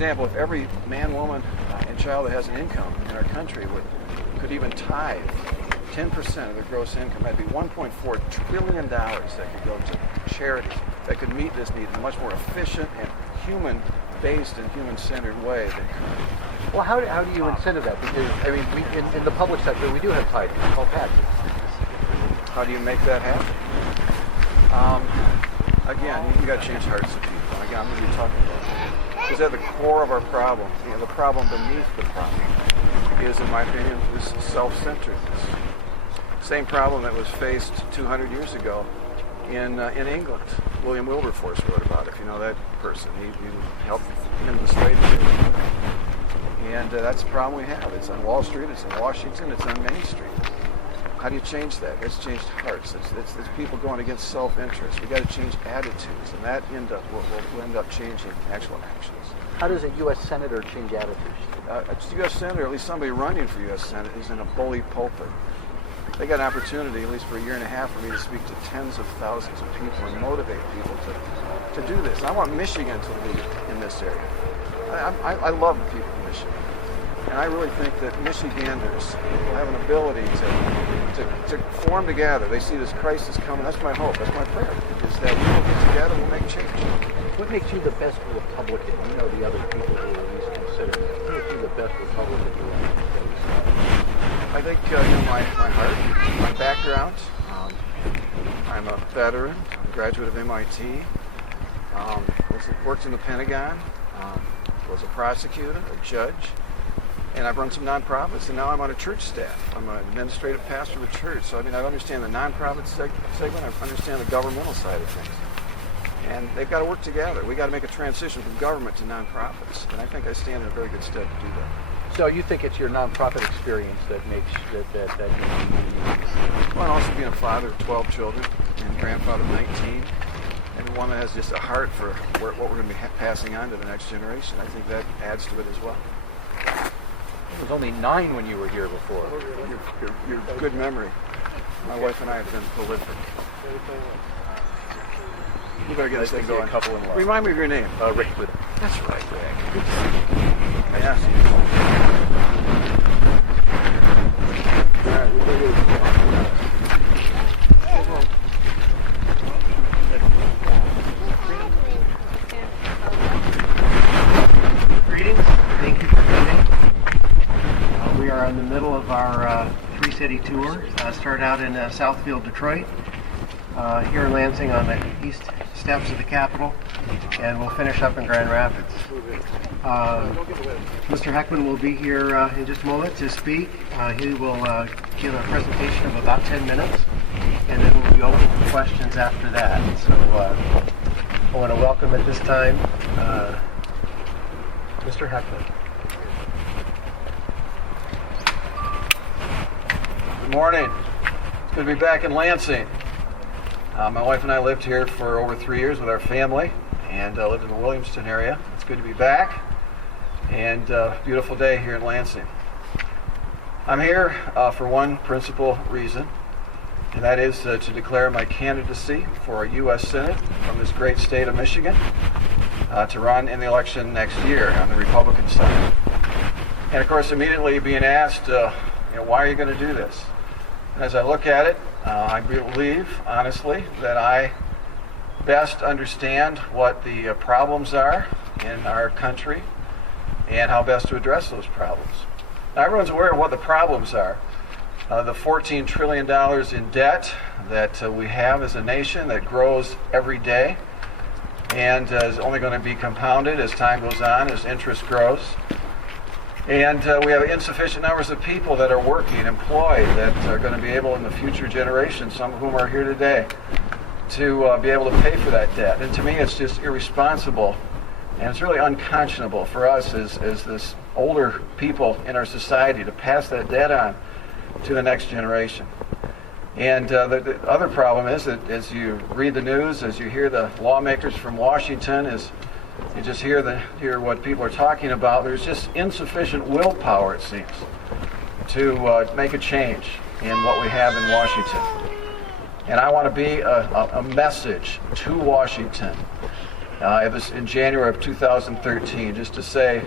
example, if every man, woman, and child that has an income in our country could even tithe 10% of their gross income, that'd be $1.4 trillion that could go to charities that could meet this need in a much more efficient and human-based and human-centered way than currently. Well, how do you incentive that? Because, I mean, in the public sector, we do have tithing. It's called taxes. How do you make that happen? Again, you got to change hearts of people. Again, I'm going to be talking about that. Because at the core of our problem, the problem beneath the problem is, in my opinion, this self-centeredness. Same problem that was faced 200 years ago in England. William Wilberforce wrote about it, if you know that person. He helped end the slave trade. And that's the problem we have. It's on Wall Street, it's in Washington, it's on Main Street. How do you change that? It's changed hearts. It's people going against self-interest. We got to change attitudes, and that will end up changing actual actions. How does a U.S. Senator change attitudes? A U.S. Senator, at least somebody running for U.S. Senate, is in a bully pulpit. They got an opportunity, at least for a year and a half, for me to speak to tens of thousands of people and motivate people to do this. I want Michigan to lead in this area. I love the people of Michigan. And I really think that Michiganders will have an ability to form together. They see this crisis coming. That's my hope. That's my prayer. Is that we will get together and we'll make change. What makes you the best Republican? You know the other people who are at least considered. What makes you the best Republican you want to face? I think my heart, my background. I'm a veteran. I'm a graduate of MIT. Worked in the Pentagon. Was a prosecutor, a judge. And I've run some nonprofits, and now I'm on a church staff. I'm an administrative pastor of a church. So, I understand the nonprofit segment. I understand the governmental side of things. And they've got to work together. We got to make a transition from government to nonprofits. And I think I stand in a very good stead to do that. So you think it's your nonprofit experience that makes that Well, and also being a father of 12 children and grandfather of 19, and one that has just a heart for what we're going to be passing on to the next generation. I think that adds to it as well. It was only 9 when you were here before. Your good memory. My wife and I have been prolific. You better get this thing going. Remind me of your name. Rick. That's right, Rick. Good to see you. Yes. All right, we'll do it. Greetings. Thank you for coming. We are in the middle of our three-city tour. Started out in Southfield, Detroit, here in Lansing on the east steps of the Capitol, and we'll finish up in Grand Rapids. Mr. Heckman will be here in just a moment to speak. He will give a presentation of about 10 minutes, and then we'll be open for questions after that. So I want to welcome at this time Mr. Heckman. Good morning. It's good to be back in Lansing. My wife and I lived here for over 3 years with our family and lived in the Williamston area. It's good to be back, and beautiful day here in Lansing. I'm here for one principal reason, and that is to declare my candidacy for a U.S. Senate from this great state of Michigan to run in the election next year on the Republican side. And of course, immediately being asked, why are you going to do this? And as I look at it, I believe, honestly, that I best understand what the problems are in our country and how best to address those problems. Now, everyone's aware of what the problems are. The $14 trillion in debt that we have as a nation that grows every day and is only going to be compounded as time goes on, as interest grows. And we have insufficient numbers of people that are working, employed, that are going to be able in the future generations, some of whom are here today, to be able to pay for that debt. And to me, it's just irresponsible, and it's really unconscionable for us as this older people in our society to pass that debt on to the next generation. And the other problem is that as you read the news, as you hear the lawmakers from Washington, as you just hear what people are talking about, there's just insufficient willpower, it seems, to make a change in what we have in Washington. And I want to be a message to Washington It was in January of 2013, just to say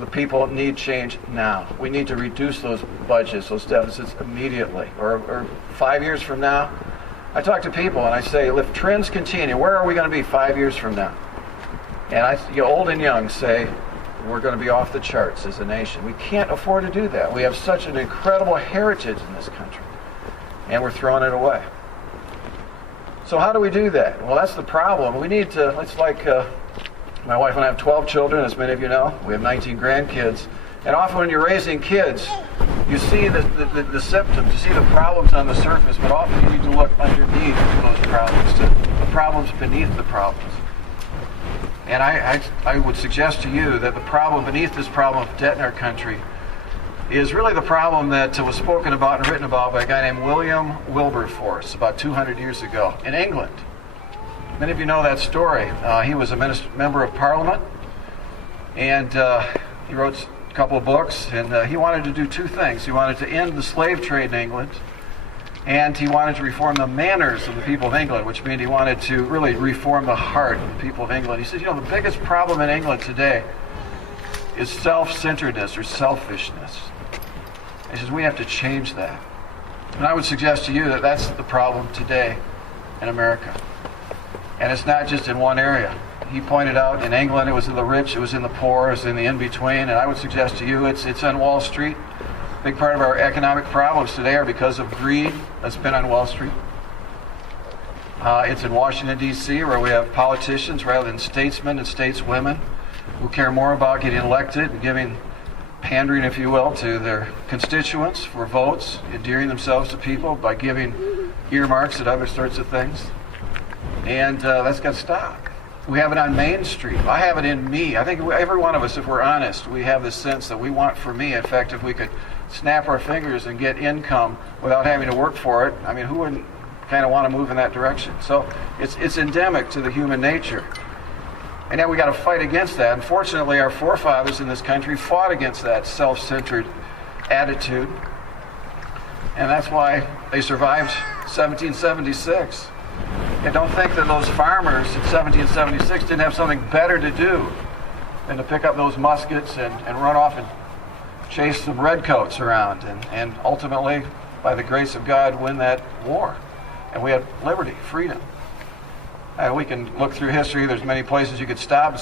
the people need change now. We need to reduce those budgets, those deficits immediately, or 5 years from now. I talk to people and I say, if trends continue, where are we going to be 5 years from now? And old and young say, we're going to be off the charts as a nation. We can't afford to do that. We have such an incredible heritage in this country, and we're throwing it away. So how do we do that? Well, that's the problem. We need to, it's like my wife and I have 12 children, as many of you know. We have 19 grandkids. And often when you're raising kids, you see the symptoms, you see the problems on the surface, but often you need to look underneath those problems, to the problems beneath the problems. And I would suggest to you that the problem beneath this problem of debt in our country is really the problem that was spoken about and written about by a guy named William Wilberforce about 200 years ago in England. Many of you know that story. He was a member of Parliament, and he wrote a couple of books, and he wanted to do two things. He wanted to end the slave trade in England, and he wanted to reform the manners of the people of England, which means he wanted to really reform the heart of the people of England. He says, the biggest problem in England today is self-centeredness or selfishness. He says, we have to change that. And I would suggest to you that that's the problem today in America. And it's not just in one area. He pointed out in England it was in the rich, it was in the poor, it was in the in-between, and I would suggest to you it's on Wall Street. A big part of our economic problems today are because of greed that's been on Wall Street. It's in Washington, D.C., where we have politicians rather than statesmen and stateswomen who care more about getting elected and pandering, if you will, to their constituents for votes, endearing themselves to people by giving earmarks and other sorts of things. And that's got to stop. We have it on Main Street. I have it in me. I think every one of us, if we're honest, we have this sense that we want for me. In fact, if we could snap our fingers and get income without having to work for it, I mean, who wouldn't kind of want to move in that direction? So it's endemic to the human nature. And yet we got to fight against that. Unfortunately, our forefathers in this country fought against that self-centered attitude. And that's why they survived 1776. And don't think that those farmers in 1776 didn't have something better to do than to pick up those muskets and run off and chase some redcoats around and ultimately, by the grace of God, win that war. And we had liberty, freedom. And we can look through history. There's many places you could stop.